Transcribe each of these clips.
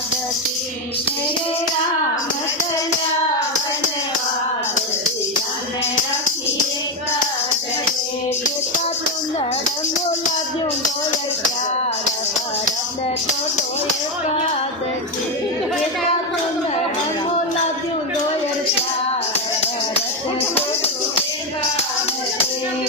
एकादशी मेरे राम चला वनवासी जाने रखी एकादशी गीता सुंदर बोला जो गोयल प्यार भरत तो एकादशी गीता सुंदर बोला जो गोयल प्यार भरत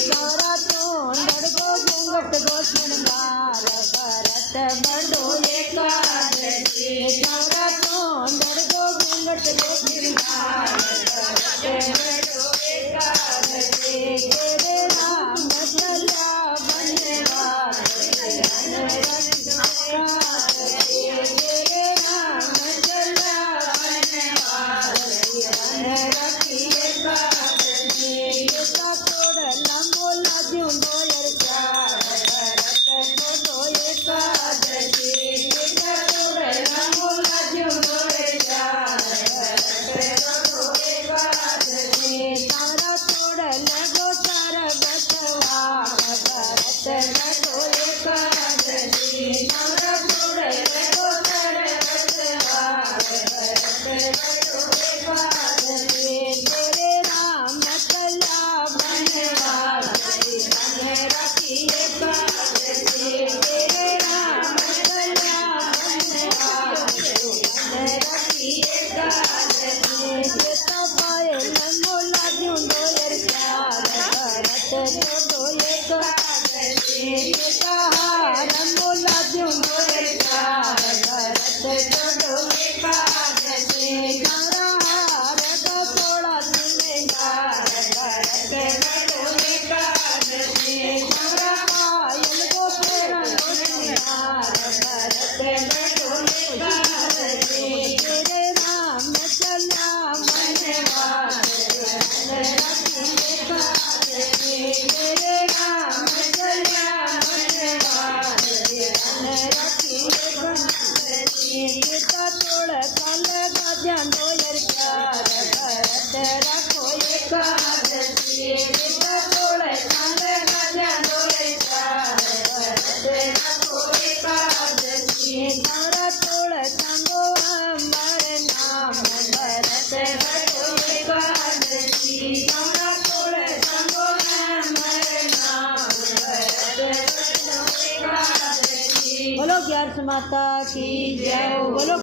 गौरा तो लड़को घूंघट गोसण मार भरत बड़ो एकादशी गौरा तो लड़को घूंघट गोसण मार भरत बड़ो एकादशी तेरे राम चला वनवासी तेरे राम चला वनवासी रखी एकादशी गीता तोड़ लंबोला जो गोयल प्यार भरत छोड़ो एकादशी गीता तोड़ लंबोला जो गोयल प्यार भरत छोड़ो एकादशी तारा तोड़ लगो तारा बसवा भरत छोड़ो एकादशी तारा तोड़ लगो तारा बसवा भरत छोड़ो एकादशी तेरे राम चला वनवासी जाने रखी एकादशी तेरे राम चला वनवासी जाने रखी एकादशी गीता पाए लंबोला जो गोयल प्यार भरत छोड़ो एकादशी गीता लंबोला जो गोयल प्यार भरत छोड़ो एकादशी गौरा हार गोला सिंगार भरत छोड़ो एकादशी गौरा पायल गोपेरा गोसियार भरत छोड़ो एकादशी तेरे राम चला वनवासी रखी एकादशी तेरे राम चला वनवासी रखी एकादशी गीता तोड़ काल गाजा गोयल प्यार भरत रखो एकादशी गीता तोड़ काल गाजा गोयल प्यार भरत रखो एकादशी तारा तोड़ सांगो अमर नाम भरत रखो एकादशी तारा तोड़ सांगो अमर नाम भरत रखो एकादशी बोलो 11 माता की जय बोलो।